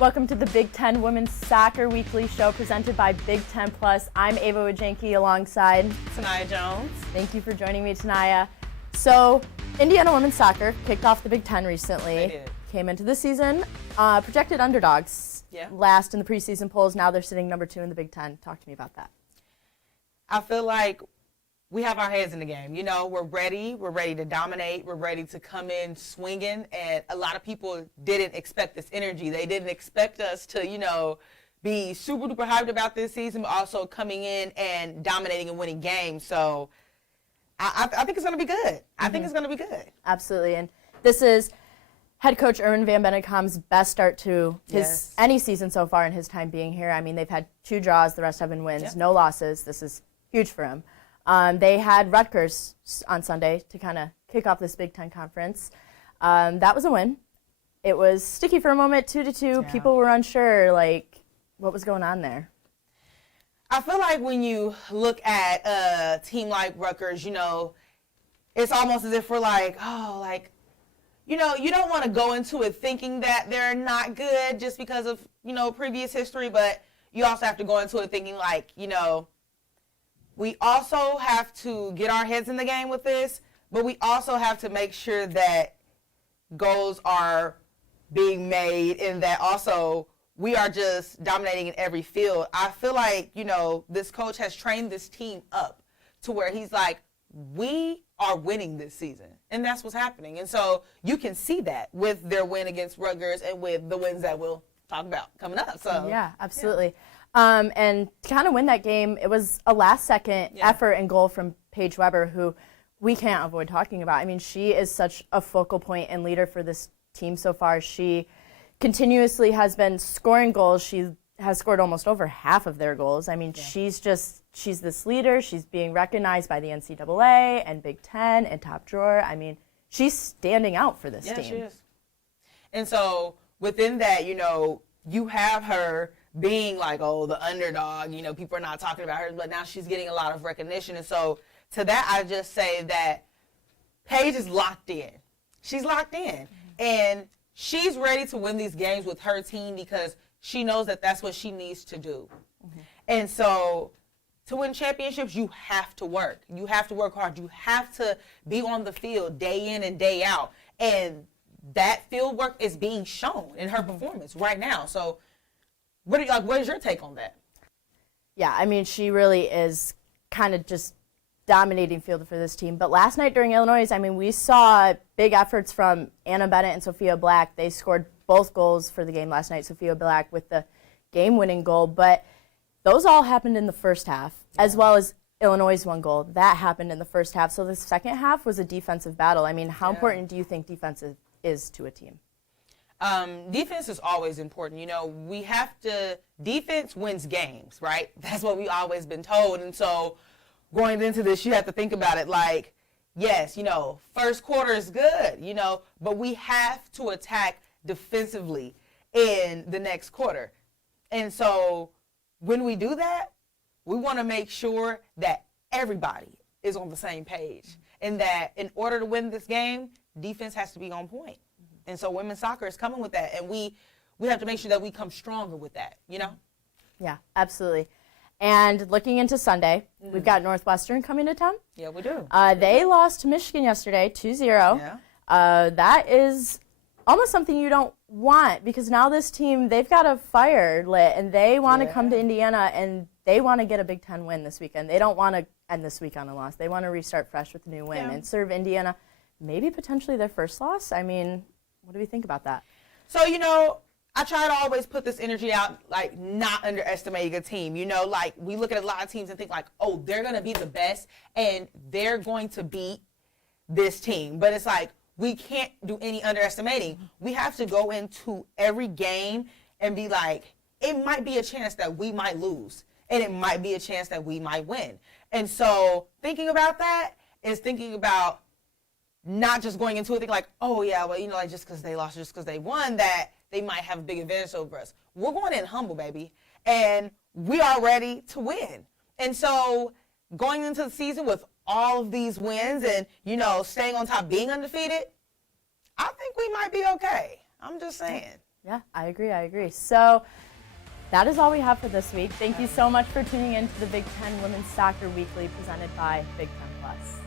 Welcome to the Big Ten Women's Soccer Weekly Show presented by Big Ten Plus. I'm Ava Wegenke alongside Taniya Jones. Thank you for joining me, Taniya. So, Indiana Women's Soccer kicked off the Big Ten recently. They did. Came into the season, projected underdogs. Yeah. Last in the preseason polls. Now they're sitting number 2 in the Big Ten. Talk to me about that. I feel like we have our heads in the game. You know, we're ready. We're ready to dominate. We're ready to come in swinging. And a lot of people didn't expect this energy. They didn't expect us to, be super duper hyped about this season, but also coming in and dominating and winning games. So I think it's going to be good. I think it's going to be good. Absolutely. And this is head coach Erwin van Bennekom's best start to his any season so far in his time being here. I mean, they've had 2 draws. The rest have been wins. Yep. No losses. This is huge for him. They had Rutgers on Sunday to kind of kick off this Big Ten conference. That was a win. It was sticky for a moment, 2-2. Yeah. People were unsure, what was going on there. I feel like when you look at a team like Rutgers, it's almost as if we're you don't want to go into it thinking that they're not good just because of, previous history, but you also have to go into it thinking we also have to get our heads in the game with this, but we also have to make sure that goals are being made and that also we are just dominating in every field. I feel like, this coach has trained this team up to where he's like, we are winning this season. And that's what's happening. And so you can see that with their win against Rutgers and with the wins that we'll talk about coming up. So yeah, absolutely. Yeah. And to kind of win that game, it was a last-second effort and goal from Paige Weber, who we can't avoid talking about. I mean, she is such a focal point and leader for this team so far. She continuously has been scoring goals. She has scored almost over half of their goals. I mean, she's this leader. She's being recognized by the NCAA and Big Ten and Top Drawer. I mean, she's standing out for this team. Yeah, she is. And so within that, you have her being the underdog, people are not talking about her, but now she's getting a lot of recognition. And so to that, I just say that Paige is locked in. She's locked in. And she's ready to win these games with her team because she knows that that's what she needs to do. And so to win championships, you have to work. You have to work hard. You have to be on the field day in and day out. And that field work is being shown in her performance right now. So what is your take on that? Yeah, I mean, she really is kind of just dominating field for this team. But last night during Illinois, I mean, we saw big efforts from Anna Bennett and Sophia Black. They scored both goals for the game last night, Sophia Black with the game-winning goal. But those all happened in the first half, as well as Illinois' one goal. That happened in the first half. So the second half was a defensive battle. I mean, how important do you think defense is to a team? Defense is always important. Defense wins games, right? That's what we've always been told. And so going into this, you have to think about it yes, first quarter is good, but we have to attack defensively in the next quarter. And so when we do that, we want to make sure that everybody is on the same page and that in order to win this game, defense has to be on point. And so women's soccer is coming with that, and we have to make sure that we come stronger with that, Yeah, absolutely. And looking into Sunday, we've got Northwestern coming to town. Yeah, we do. They lost to Michigan yesterday, 2-0. Yeah. That is almost something you don't want because now this team, they've got a fire lit, and they want to come to Indiana, and they want to get a Big Ten win this weekend. They don't want to end this week on a loss. They want to restart fresh with a new win and serve Indiana maybe potentially their first loss. I mean, what do we think about that? So, I try to always put this energy out, not underestimating a team. We look at a lot of teams and think oh, they're going to be the best and they're going to beat this team. But it's we can't do any underestimating. We have to go into every game and be it might be a chance that we might lose and it might be a chance that we might win. And so thinking about that is thinking about not just going into it thinking oh yeah, well, just because they lost, just because they won, that they might have a big advantage over us. We're going in humble, baby, and we are ready to win. And so going into the season with all of these wins and, staying on top, being undefeated, I think we might be okay. I'm just saying. Yeah, I agree. So that is all we have for this week. Thank you so much for tuning in to the Big Ten Women's Soccer Weekly presented by Big Ten Plus.